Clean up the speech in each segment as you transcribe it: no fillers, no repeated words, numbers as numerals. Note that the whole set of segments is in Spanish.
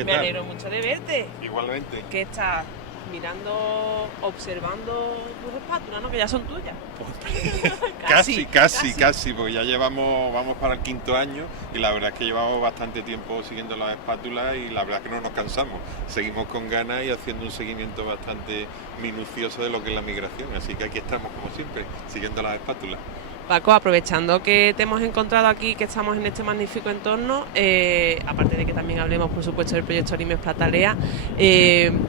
¿Qué Me tal? alegro mucho de verte. Igualmente. ¿Qué estás mirando, observando tus espátulas, no? Que ya son tuyas. Casi, porque ya vamos para el 5.º año y la verdad es que llevamos bastante tiempo siguiendo las espátulas y la verdad es que no nos cansamos. Seguimos con ganas y haciendo un seguimiento bastante minucioso de lo que es la migración, así que aquí estamos como siempre, siguiendo las espátulas. Paco, aprovechando que te hemos encontrado aquí, que estamos en este magnífico entorno, aparte de que también hablemos, por supuesto, del proyecto Limes Platalea,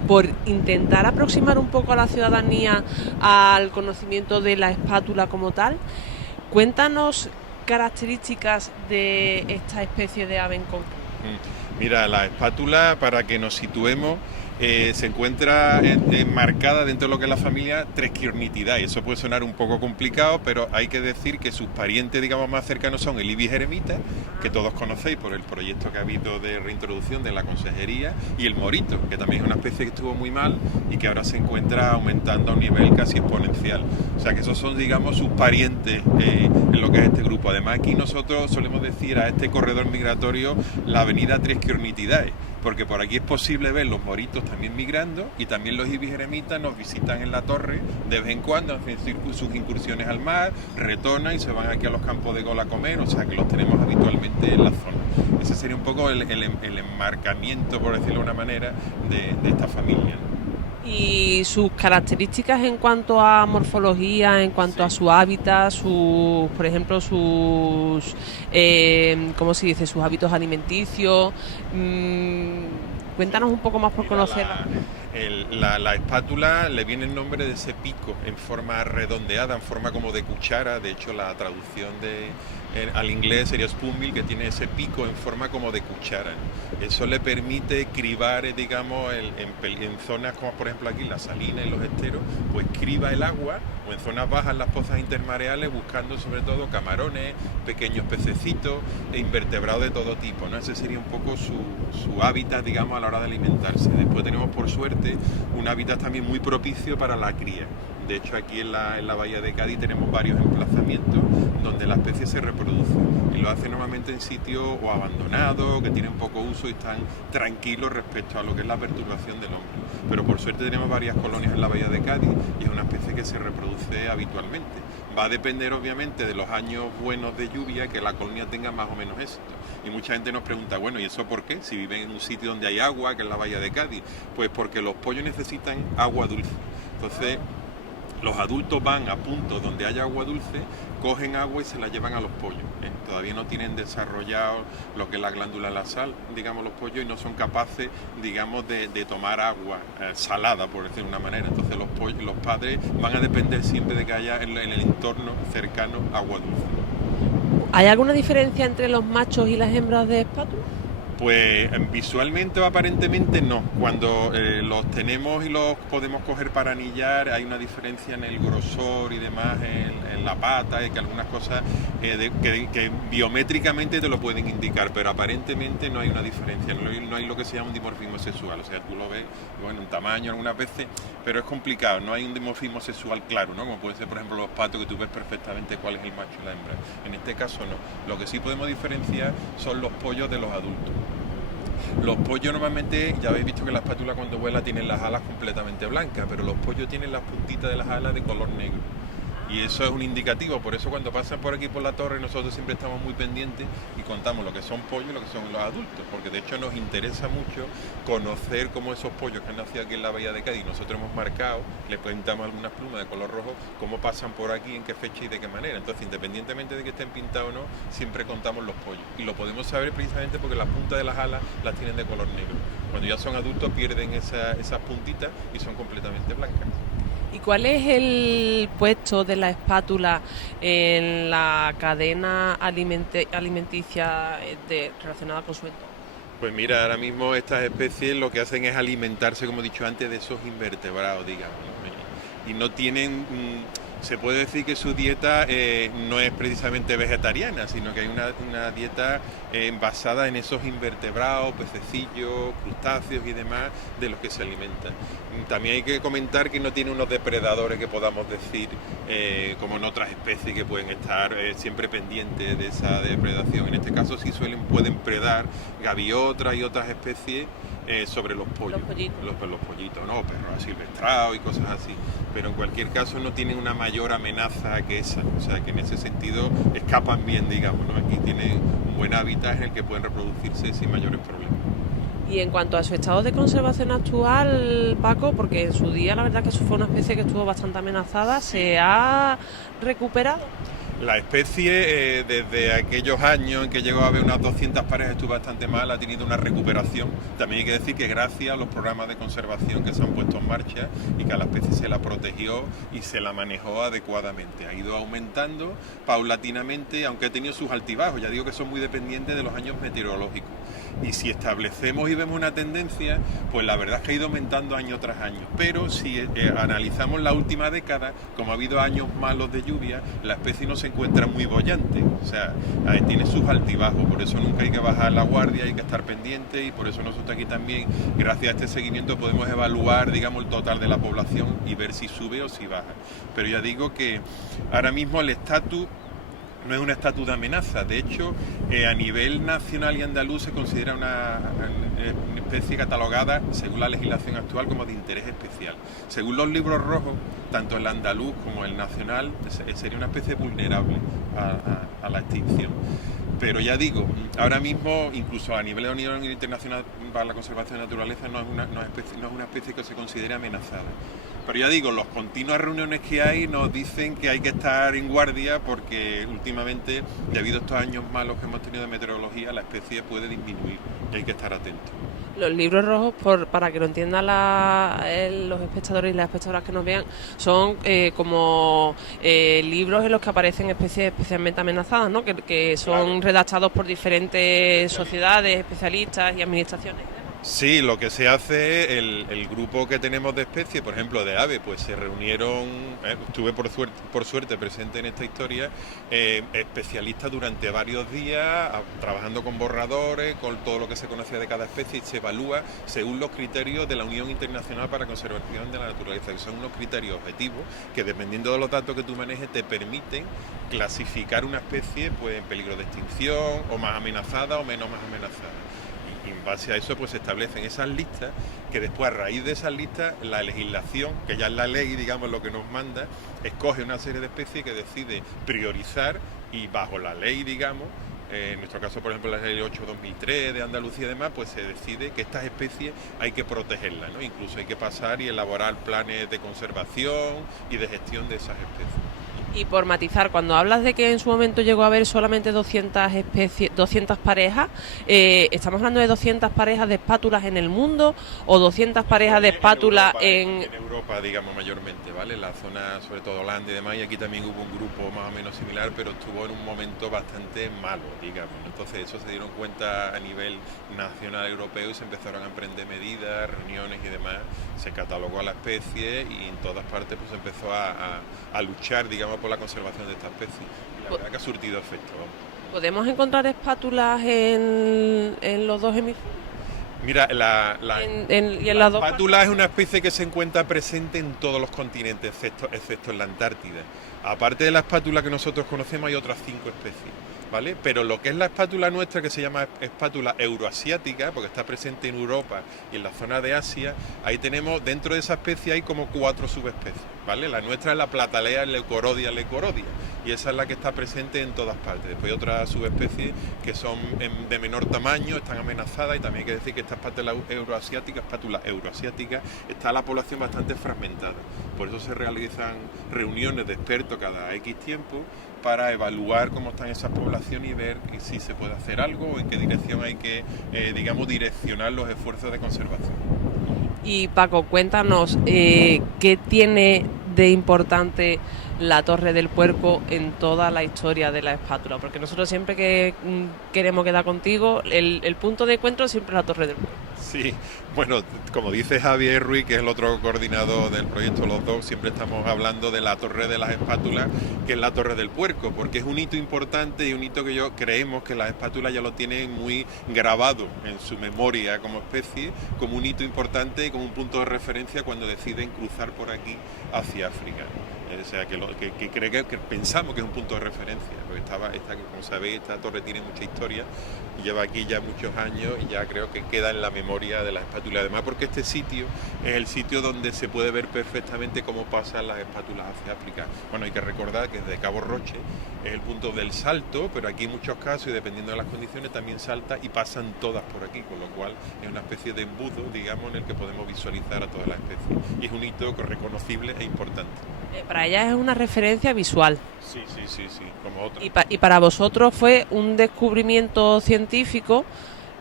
por intentar aproximar un poco a la ciudadanía al conocimiento de la espátula como tal, cuéntanos características de esta especie de ave en concreto. Mira, la espátula, para que nos situemos, se encuentra enmarcada dentro de lo que es la familia Treskiornithidae. Eso puede sonar un poco complicado, pero hay que decir que sus parientes, digamos, más cercanos son el ibis eremita, que todos conocéis por el proyecto que ha habido de reintroducción de la consejería, y el morito, que también es una especie que estuvo muy mal y que ahora se encuentra aumentando a un nivel casi exponencial. O sea que esos son, digamos, sus parientes en lo que es este grupo. Además, aquí nosotros solemos decir a este corredor migratorio la avenida Treskiornithidae, porque por aquí es posible ver los moritos también migrando y también los ibis eremitas nos visitan en la torre de vez en cuando, hacen sus incursiones al mar, retornan y se van aquí a los campos de gol a comer, o sea que los tenemos habitualmente en la zona. Ese sería un poco el enmarcamiento, por decirlo de una manera, de esta familia, ¿no? Y sus características en cuanto a morfología, en cuanto a su hábitat, por ejemplo, ¿cómo se dice? Sus hábitos alimenticios. Cuéntanos un poco más por conocerla. La espátula le viene el nombre de ese pico en forma redondeada, en forma como de cuchara. De hecho, la traducción al inglés sería spoonbill, que tiene ese pico en forma como de cuchara. Eso le permite cribar, digamos, en zonas como por ejemplo aquí la salina y los esteros, pues criba el agua, o en zonas bajas las pozas intermareales, buscando sobre todo camarones, pequeños pececitos e invertebrados de todo tipo, ¿no? Ese sería un poco su hábitat, digamos, a la hora de alimentarse. Después tenemos, por suerte, un hábitat también muy propicio para la cría. De hecho, aquí en la bahía de Cádiz tenemos varios emplazamientos donde la especie se reproduce y lo hace normalmente en sitios o abandonados, que tienen poco uso y están tranquilos respecto a lo que es la perturbación del hombre. Pero por suerte tenemos varias colonias en la bahía de Cádiz y es una especie que se reproduce habitualmente. Va a depender obviamente de los años buenos de lluvia, que la colonia tenga más o menos éxito. Y mucha gente nos pregunta, bueno, ¿y eso por qué? Si viven en un sitio donde hay agua, que es la bahía de Cádiz. Pues porque los pollos necesitan agua dulce. Entonces, los adultos van a puntos donde haya agua dulce, cogen agua y se la llevan a los pollos. Todavía no tienen desarrollado lo que es la glándula de la sal, digamos, los pollos, y no son capaces, digamos, de tomar agua salada, por decirlo de una manera. Entonces los padres van a depender siempre de que haya en el entorno cercano agua dulce. ¿Hay alguna diferencia entre los machos y las hembras de espátula? Pues visualmente o aparentemente no. Cuando los tenemos y los podemos coger para anillar, hay una diferencia en el grosor y demás, en la pata, y que algunas cosas que biométricamente te lo pueden indicar, pero aparentemente no hay una diferencia, no hay lo que se llama un dimorfismo sexual. O sea, tú lo ves, bueno, en tamaño algunas veces, pero es complicado, no hay un dimorfismo sexual claro, ¿no? Como puede ser, por ejemplo, los patos, que tú ves perfectamente cuál es el macho y la hembra. En este caso no. Lo que sí podemos diferenciar son los pollos de los adultos. Los pollos normalmente, ya habéis visto que la espátula cuando vuela tienen las alas completamente blancas, pero los pollos tienen las puntitas de las alas de color negro. Y eso es un indicativo, por eso cuando pasan por aquí por la torre nosotros siempre estamos muy pendientes y contamos lo que son pollos y lo que son los adultos, porque de hecho nos interesa mucho conocer cómo esos pollos que han nacido aquí en la bahía de Cádiz, nosotros hemos marcado, les pintamos algunas plumas de color rojo, cómo pasan por aquí, en qué fecha y de qué manera. Entonces, independientemente de que estén pintados o no, siempre contamos los pollos. Y lo podemos saber precisamente porque las puntas de las alas las tienen de color negro. Cuando ya son adultos pierden esas puntitas y son completamente blancas. ¿Y cuál es el puesto de la espátula en la cadena alimenticia relacionada con su entorno? Pues mira, ahora mismo estas especies lo que hacen es alimentarse, como he dicho antes, de esos invertebrados, digamos, ¿no? Y no tienen... Se puede decir que su dieta no es precisamente vegetariana, sino que hay una dieta basada en esos invertebrados, pececillos, crustáceos y demás de los que se alimentan. También hay que comentar que no tiene unos depredadores que podamos decir, como en otras especies que pueden estar siempre pendientes de esa depredación. En este caso sí pueden predar gaviotas y otras especies sobre los pollos, Los pollitos. los pollitos, ¿no? Perros asilvestrados y cosas así. Pero en cualquier caso no tienen una mayor amenaza que esa. O sea que en ese sentido escapan bien, digamos, ¿no? Aquí tienen un buen hábitat en el que pueden reproducirse sin mayores problemas. Y en cuanto a su estado de conservación actual, Paco, porque en su día la verdad que eso fue una especie que estuvo bastante amenazada, ¿se ha recuperado? La especie, desde aquellos años en que llegó a haber unas 200 pares, estuvo bastante mal, ha tenido una recuperación. También hay que decir que gracias a los programas de conservación que se han puesto en marcha y que a la especie se la protegió y se la manejó adecuadamente. Ha ido aumentando paulatinamente, aunque ha tenido sus altibajos. Ya digo que son muy dependientes de los años meteorológicos. Y si establecemos y vemos una tendencia, pues la verdad es que ha ido aumentando año tras año. Pero si analizamos la última década, como ha habido años malos de lluvia, la especie no se encuentra muy boyante, o sea, tiene sus altibajos, por eso nunca hay que bajar la guardia, hay que estar pendiente y por eso nosotros aquí también, gracias a este seguimiento, podemos evaluar, digamos, el total de la población y ver si sube o si baja. Pero ya digo que ahora mismo el estatus no es un estatus de amenaza, de hecho, a nivel nacional y andaluz se considera una especie catalogada, según la legislación actual, como de interés especial. Según los libros rojos, tanto el andaluz como el nacional, sería una especie vulnerable a la extinción. Pero ya digo, ahora mismo, incluso a nivel de la Unión Internacional para la Conservación de la Naturaleza, no es una especie que se considere amenazada. Pero ya digo, las continuas reuniones que hay nos dicen que hay que estar en guardia porque últimamente, debido a estos años malos que hemos tenido de meteorología, la especie puede disminuir y hay que estar atentos. Los libros rojos, para que lo entiendan los espectadores y las espectadoras que nos vean, son como libros en los que aparecen especies especialmente amenazadas, ¿no? Que son Claro. redactados por diferentes sociedades, especialistas y administraciones. Sí, lo que se hace, el grupo que tenemos de especies, por ejemplo de aves, pues se reunieron, estuve por suerte presente en esta historia, especialistas durante varios días, trabajando con borradores, con todo lo que se conocía de cada especie y se evalúa según los criterios de la Unión Internacional para la Conservación de la Naturaleza, que son unos criterios objetivos que dependiendo de los datos que tú manejes te permiten clasificar una especie pues en peligro de extinción o más amenazada o menos más amenazada. Y en base a eso pues se establecen esas listas que después a raíz de esas listas la legislación, que ya es la ley digamos lo que nos manda, escoge una serie de especies que decide priorizar y bajo la ley digamos, en nuestro caso por ejemplo la ley 8/2003 de Andalucía y demás, pues se decide que estas especies hay que protegerlas, ¿no? Incluso hay que pasar y elaborar planes de conservación y de gestión de esas especies. Y por matizar, cuando hablas de que en su momento llegó a haber solamente 200 especies, 200 parejas, ¿estamos hablando de 200 parejas de espátulas en el mundo o 200 parejas de espátulas en Europa, digamos, mayormente, ¿vale? La zona, sobre todo Holanda y demás, y aquí también hubo un grupo más o menos similar, pero estuvo en un momento bastante malo, digamos. Entonces eso se dieron cuenta a nivel nacional europeo y se empezaron a emprender medidas, reuniones y demás, se catalogó a la especie y en todas partes pues empezó a luchar, digamos, por la conservación de esta especie. Y la verdad que ha surtido efecto. ¿Podemos encontrar espátulas en los dos hemisferios? Mira, Y en la las dos espátula es una especie que se encuentra presente en todos los continentes, excepto en la Antártida. Aparte de la espátula que nosotros conocemos, hay otras 5 especies, ¿vale? Pero lo que es la espátula nuestra, que se llama espátula euroasiática, porque está presente en Europa y en la zona de Asia, ahí tenemos, dentro de esa especie hay como 4 subespecies, ¿vale? La nuestra es la platalea leucorodia, y esa es la que está presente en todas partes. Después hay otras subespecies que son de menor tamaño, están amenazadas, y también hay que decir que esta espátula euroasiática, está la población bastante fragmentada. Por eso se realizan reuniones de expertos cada X tiempo para evaluar cómo están esas poblaciones y ver si se puede hacer algo o en qué dirección hay que, direccionar los esfuerzos de conservación. Y Paco, cuéntanos, ¿qué tiene de importante la Torre del Puerco en toda la historia de la espátula? Porque nosotros siempre que queremos quedar contigo, el punto de encuentro siempre es la Torre del Puerco. Sí, bueno, como dice Javier Ruiz, que es el otro coordinador del proyecto Los Dos, siempre estamos hablando de la Torre de las Espátulas, que es la Torre del Puerco, porque es un hito importante y un hito que creemos que las espátulas ya lo tienen muy grabado en su memoria como especie, como un hito importante y como un punto de referencia cuando deciden cruzar por aquí hacia África. O sea, que cree que pensamos que es un punto de referencia, porque como sabéis, esta torre tiene mucha historia, lleva aquí ya muchos años y ya creo que queda en la memoria de las espátulas. Además, porque este sitio es el sitio donde se puede ver perfectamente cómo pasan las espátulas hacia África. Bueno, hay que recordar que desde Cabo Roche es el punto del salto, pero aquí en muchos casos, y dependiendo de las condiciones, también salta y pasan todas por aquí, con lo cual es una especie de embudo, digamos, en el que podemos visualizar a todas las especies. Y es un hito reconocible e importante. Para ella es una referencia visual. Sí, como otra. Y para vosotros fue un descubrimiento científico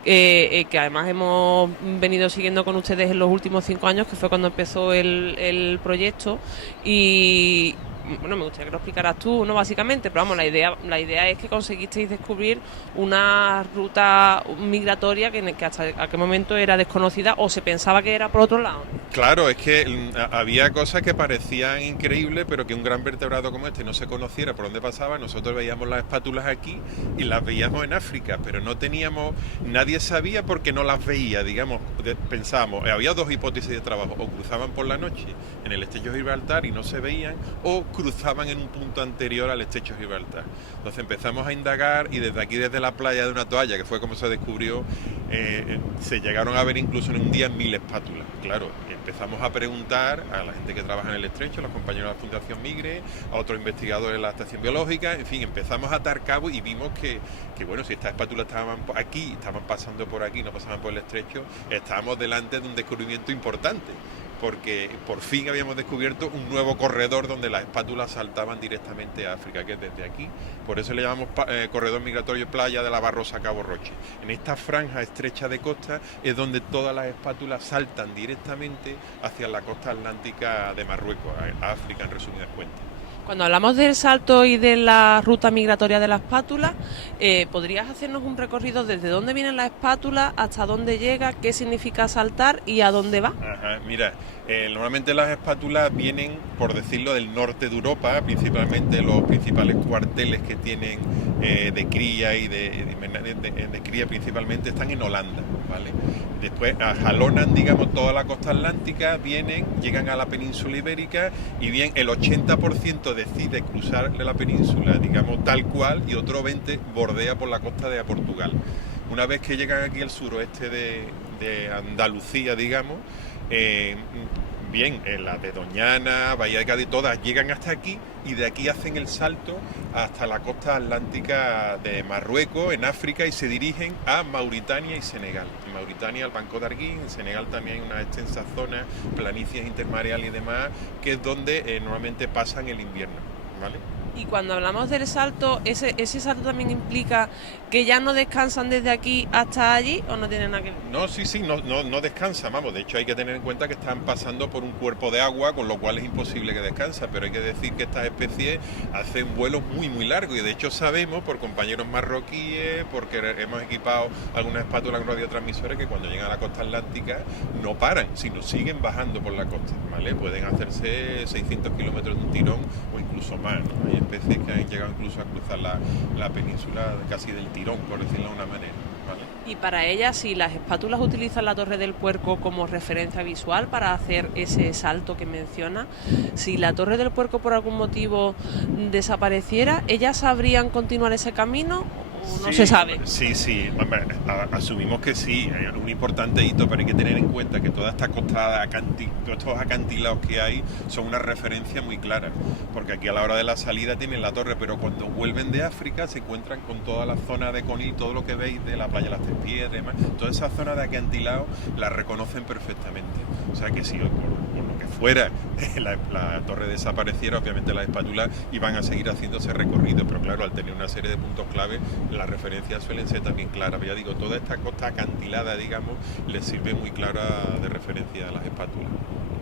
que además hemos venido siguiendo con ustedes en los últimos 5 años, que fue cuando empezó el proyecto. Y bueno, me gustaría que lo explicaras tú, ¿no? Básicamente, pero vamos, la idea es que conseguisteis descubrir una ruta migratoria que hasta aquel momento era desconocida o se pensaba que era por otro lado. Claro, es que había cosas que parecían increíbles, pero que un gran vertebrado como este no se conociera por dónde pasaba. Nosotros veíamos las espátulas aquí y las veíamos en África, pero nadie sabía porque no las veía, digamos. Pensábamos, había 2 hipótesis de trabajo: o cruzaban por la noche en el estrecho de Gibraltar y no se veían, o cruzaban en un punto anterior al estrecho de Gibraltar. Entonces empezamos a indagar y desde aquí, desde la playa de Una Toalla, que fue como se descubrió, se llegaron a ver incluso en un día 1000 espátulas. Claro, empezamos a preguntar a la gente que trabaja en el estrecho, a los compañeros de la Fundación Migre, a otros investigadores de la estación biológica, en fin, empezamos a atar cabo y vimos que bueno, si estas espátulas estaban aquí, estaban pasando por aquí, no pasaban por el estrecho, estábamos delante de un descubrimiento importante, porque por fin habíamos descubierto un nuevo corredor donde las espátulas saltaban directamente a África, que es desde aquí. Por eso le llamamos corredor migratorio playa de la Barrosa Cabo Roche. En esta franja estrecha de costa es donde todas las espátulas saltan directamente hacia la costa atlántica de Marruecos, a África, en resumidas cuentas. Cuando hablamos del salto y de la ruta migratoria de la espátula, ¿podrías hacernos un recorrido desde dónde vienen las espátulas, hasta dónde llega, qué significa saltar y a dónde va? Ajá, mira, normalmente las espátulas vienen, por decirlo, del norte de Europa, principalmente los principales cuarteles que tienen de cría y de cría principalmente están en Holanda, ¿vale? Después jalonan, digamos, toda la costa atlántica, llegan a la península ibérica y bien el 80% decide cruzar la península, digamos, tal cual, y otro 20% bordea por la costa de Portugal. Una vez que llegan aquí al suroeste de Andalucía, digamos, las de Doñana, Bahía de Cádiz, todas llegan hasta aquí y de aquí hacen el salto hasta la costa atlántica de Marruecos, en África, y se dirigen a Mauritania y Senegal. En Mauritania al Banco de Arguín, en Senegal también hay una extensa zona, planicies intermareales y demás, que es donde normalmente pasan el invierno, ¿vale? Y cuando hablamos del salto, ¿ese salto también implica que ya no descansan desde aquí hasta allí o no tienen nada que ver? No, no descansan, vamos. De hecho, hay que tener en cuenta que están pasando por un cuerpo de agua, con lo cual es imposible que descansen. Pero hay que decir que estas especies hacen vuelos muy, muy largos. Y de hecho sabemos, por compañeros marroquíes, porque hemos equipado algunas espátulas con radiotransmisores, que cuando llegan a la costa atlántica no paran, sino siguen bajando por la costa, ¿vale? Pueden hacerse 600 kilómetros de un tirón o incluso más, ¿no? Hay especies que han llegado incluso a cruzar la península casi del tirón, por decirlo de una manera, ¿vale? Y para ellas, si las espátulas utilizan la Torre del Puerco como referencia visual para hacer ese salto que menciona, si la Torre del Puerco por algún motivo desapareciera, ¿ellas sabrían continuar ese camino? No se sabe. Sí, asumimos que sí. Es un importante hito, pero hay que tener en cuenta que toda esta costa, todos estos acantilados que hay, son una referencia muy clara, porque aquí a la hora de la salida tienen la torre, pero cuando vuelven de África se encuentran con toda la zona de Conil, todo lo que veis de la playa de las Tres Piedras y demás, toda esa zona de acantilado la reconocen perfectamente. O sea que si por lo que fuera la torre desapareciera, obviamente las espátulas iban a seguir haciendo ese recorrido, pero claro, al tener una serie de puntos clave, las referencias suelen ser también claras. Pero ya digo, toda esta costa acantilada, digamos, les sirve muy clara de referencia a las espátulas.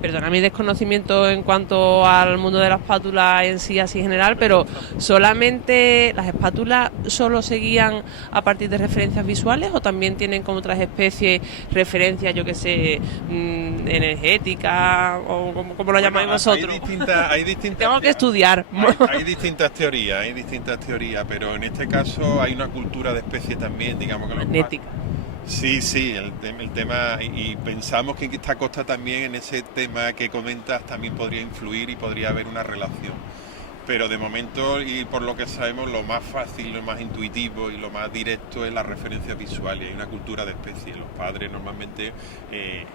Perdona mi desconocimiento en cuanto al mundo de la espátula en sí, así general, pero solamente las espátulas solo se guían a partir de referencias visuales o también tienen como otras especies referencias, yo que sé, energéticas o como lo llamáis vosotros. Hay distintas Tengo que estudiar. Hay distintas teorías, pero en este caso hay una cultura de especies también, digamos que magnética. Sí, sí, el tema, y pensamos que esta costa también en ese tema que comentas también podría influir y podría haber una relación. Pero de momento, y por lo que sabemos, lo más fácil, lo más intuitivo y lo más directo es la referencia visual. Y hay una cultura de especie. Los padres normalmente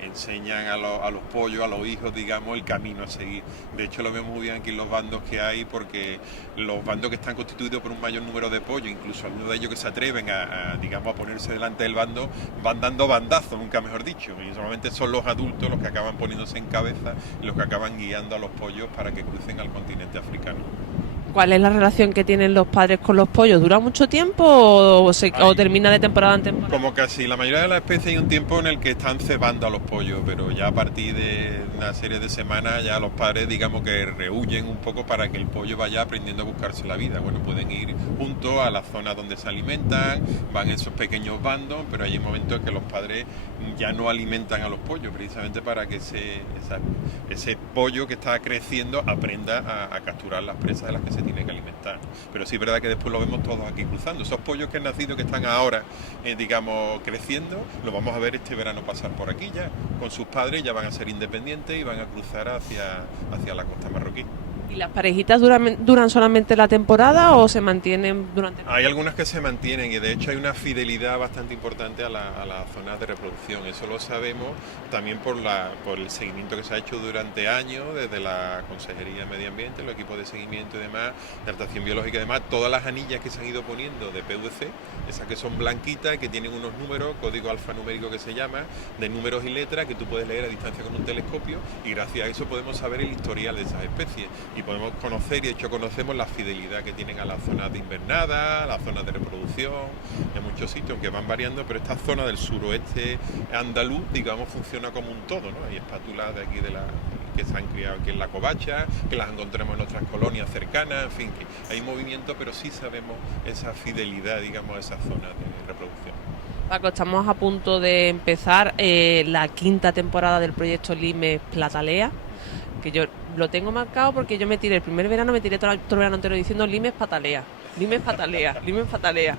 enseñan a los pollos, a los hijos, digamos, el camino a seguir. De hecho, lo vemos muy bien aquí en los bandos que hay, porque los bandos que están constituidos por un mayor número de pollos, incluso algunos de ellos que se atreven digamos, a ponerse delante del bando, van dando bandazos, nunca mejor dicho. Y normalmente son los adultos los que acaban poniéndose en cabeza y los que acaban guiando a los pollos para que crucen al continente africano. ¿Cuál es la relación que tienen los padres con los pollos? ¿Dura mucho tiempo o termina de temporada en temporada? Como casi la mayoría de las especies hay un tiempo en el que están cebando a los pollos, pero ya a partir de una serie de semanas ya los padres digamos que rehuyen un poco para que el pollo vaya aprendiendo a buscarse la vida. Bueno, pueden ir juntos a la zona donde se alimentan, van en esos pequeños bandos, pero hay momentos en que los padres ya no alimentan a los pollos, precisamente para que ese pollo que está creciendo aprenda a capturar las presas de las que se tiene que alimentar. Pero sí es verdad que después lo vemos todos aquí cruzando. Esos pollos que han nacido, que están ahora, digamos, creciendo, los vamos a ver este verano pasar por aquí ya. Con sus padres ya van a ser independientes y van a cruzar hacia la costa marroquí. ¿Y las parejitas duran solamente la temporada o se mantienen durante el... Hay algunas que se mantienen y de hecho hay una fidelidad bastante importante a las zonas de reproducción. Eso lo sabemos también por el seguimiento que se ha hecho durante años desde la Consejería de Medio Ambiente, los equipos de seguimiento y demás, de adaptación biológica y demás, todas las anillas que se han ido poniendo de PVC, esas que son blanquitas, que tienen unos números, código alfanumérico que se llama, de números y letras que tú puedes leer a distancia con un telescopio y gracias a eso podemos saber el historial de esas especies. Y podemos conocer, y de hecho conocemos la fidelidad que tienen a las zonas de invernada, a las zonas de reproducción, en muchos sitios, aunque van variando, pero esta zona del suroeste andaluz, digamos, funciona como un todo, ¿no? Hay espátulas de aquí que se han criado aquí en la covacha, que las encontramos en otras colonias cercanas, en fin, que hay movimiento, pero sí sabemos esa fidelidad, digamos, a esas zonas de reproducción. Paco, estamos a punto de empezar la quinta temporada del proyecto Limes Platalea, que yo lo tengo marcado porque yo me tiré el primer verano, me tiré todo el verano entero diciendo Limes Patalea, Limes Patalea, Limes Patalea,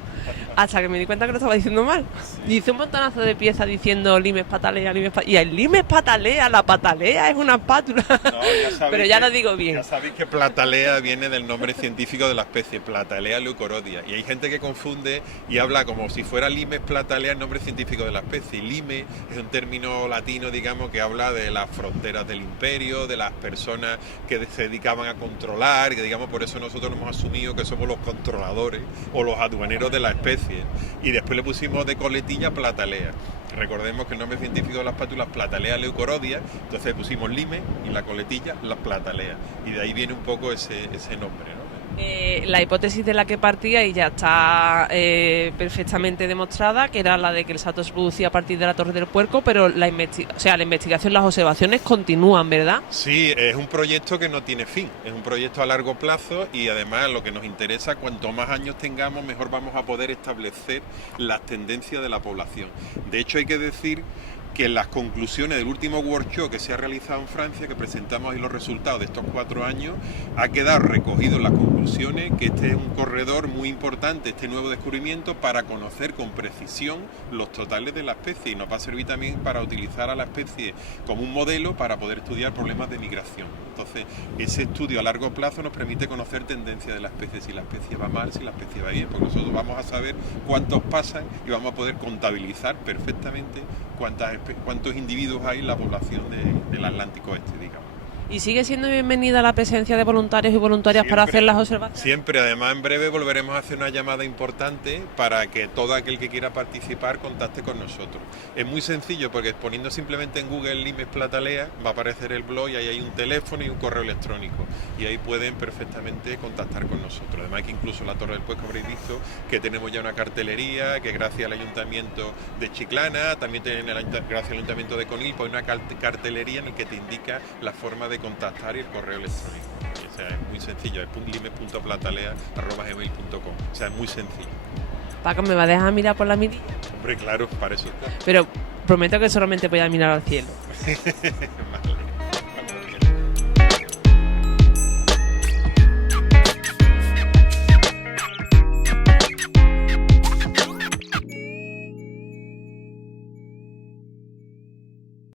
hasta que me di cuenta que lo estaba diciendo mal. Y hice un montonazo de piezas diciendo Limes Patalea, y el Limes Patalea, la patalea es una espátula. No, pero ya lo digo bien. Ya sabéis que Platalea viene del nombre científico de la especie, Platalea leucorodia, y hay gente que confunde y habla como si fuera Limes Platalea el nombre científico de la especie. Lime es un término latino, digamos, que habla de las fronteras del imperio, de las personas que se dedicaban a controlar, y que digamos por eso nosotros hemos asumido que somos los controladores o los aduaneros de la especie, y después le pusimos de coletilla Platalea. Recordemos que el nombre científico de las espátulas es Platalea leucorodia, entonces le pusimos Lime y la coletilla la Platalea, y de ahí viene un poco ese nombre, ¿no? La hipótesis de la que partía y ya está perfectamente demostrada, que era la de que el salto se producía a partir de la Torre del Puerco, pero la investigación, las observaciones continúan, ¿verdad? Sí, es un proyecto que no tiene fin, es un proyecto a largo plazo y además lo que nos interesa, cuanto más años tengamos, mejor vamos a poder establecer las tendencias de la población. De hecho, hay que decir que en las conclusiones del último workshop que se ha realizado en Francia, que presentamos ahí los resultados de estos 4 años, ha quedado recogido en las conclusiones que este es un corredor muy importante, este nuevo descubrimiento, para conocer con precisión los totales de la especie, y nos va a servir también para utilizar a la especie como un modelo para poder estudiar problemas de migración. Entonces, ese estudio a largo plazo nos permite conocer tendencias de la especie, si la especie va mal, si la especie va bien, porque nosotros vamos a saber cuántos pasan y vamos a poder contabilizar perfectamente cuántos individuos hay en la población del Atlántico Este, digamos. ¿Y sigue siendo bienvenida la presencia de voluntarios y voluntarias siempre, para hacer las observaciones? Siempre, además en breve volveremos a hacer una llamada importante para que todo aquel que quiera participar contacte con nosotros. Es muy sencillo porque poniendo simplemente en Google Limes Platalea va a aparecer el blog y ahí hay un teléfono y un correo electrónico y ahí pueden perfectamente contactar con nosotros. Además que incluso en la Torre del Puerco habréis visto que tenemos ya una cartelería que gracias al Ayuntamiento de Chiclana, también gracias al Ayuntamiento de Conil, pues hay una cartelería en la que te indica la forma de contactar y el correo electrónico. O sea, es muy sencillo, es limes.platalea@gmail.com. O sea, es muy sencillo. Paco, ¿me va a dejar mirar por la mirilla? Hombre, claro, para eso está. Pero prometo que solamente voy a mirar al cielo. Vale.